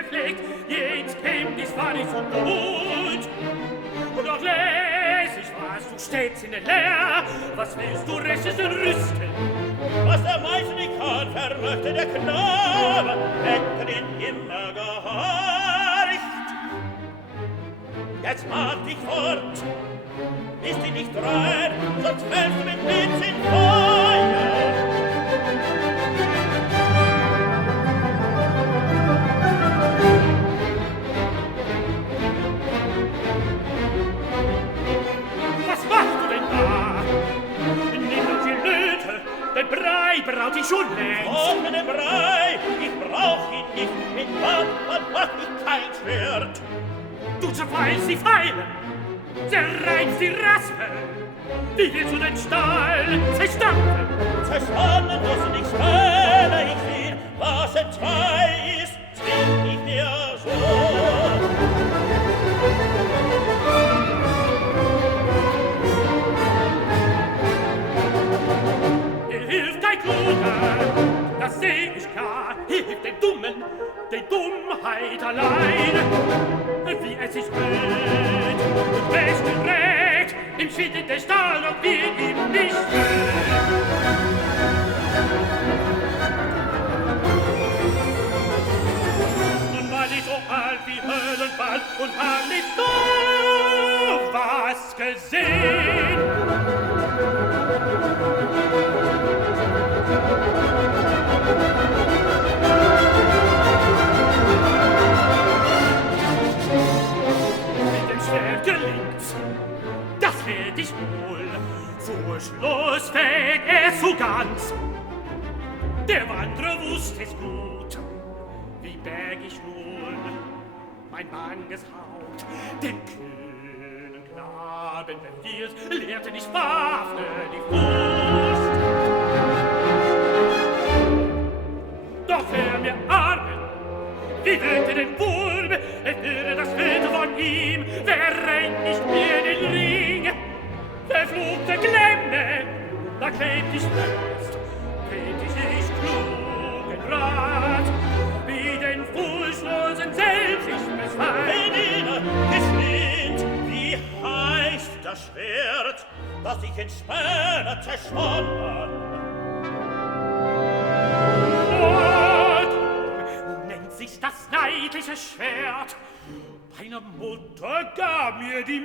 gepflegt, jetzt käm, dies war nicht so gut. Und doch läs ich, was du stets in der Lehr, was willst du rechtes und rüsten? Was der Meister nicht kann, vermöchte der Knabe, hätte ihn immer gehorcht. Jetzt mach dich fort, ist dich nicht rein, sonst fällst du mit Blitz in Feuer. Was machst du denn da? Nimm doch die Löte, den Brei braut ich schon längst. Und mit dem Brei, ich brauch ihn nicht, mit Waffen mach ich kein Schwert. Du zerfeilst die Pfeile, zerreißt die Raspe. Wie willst du den Stahl zerstampfen? Zerspannen musst du nicht schneller, ich seh, was entzwei ist, zwingt nicht mehr so. Hilft dein Kluger, das seh ich klar. Hilft den Dummen, die Dummheit allein. Wie es sich rührt und besten rät, im Schild der Stahl und wir ihm nicht Nun war ich so alt wie Höllenball und hab nicht so was gesehen. Gelingt's, das werd ich wohl. Vor Schluss fällt es so ganz. Der Wanderer wusst es gut. Wie berg ich nun mein banges Haupt? Den kühnen Knaben befiehl's, lehrte nicht Waffe die Furcht. Doch wer mir Arme, wie wirkte den Wurm, würde das Bild von ihm, verrennt nicht mehr den Ring. Verfluchte Klemme, da klebt ich fest, tätig ich klugen Rat, wie den furchtlosen selbst ich befall. Helene, geschwind, wie heißt das Schwert, das ich in Späne zerschwonnen? Nennt sich das neidliche Schwert. Meine Mutter gab mir die